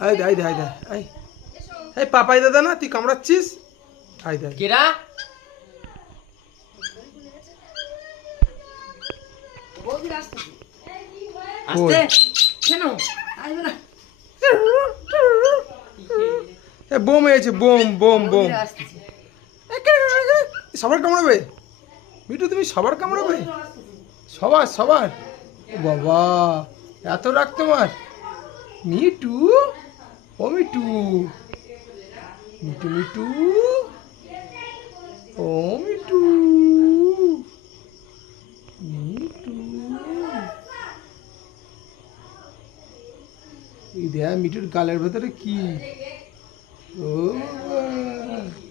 I দে আই দে আই দে আই এই পাপাই দাদা না তুই কামড়াচ্ছিস আই দে কেরা আস্তে কেন আসবে না এ বোম হয়েছে বোম বোম বোম সবার কামড়াবে মিঠু তুমি সবার কামড়াবে সবার সবার ও বাবা এত রাগ তোমার মিঠু ও মিঠু মিঠু মিঠু ও মিঠু মিঠু এই দেখ মিঠুর গালের ভেতরে কি ও বাবা।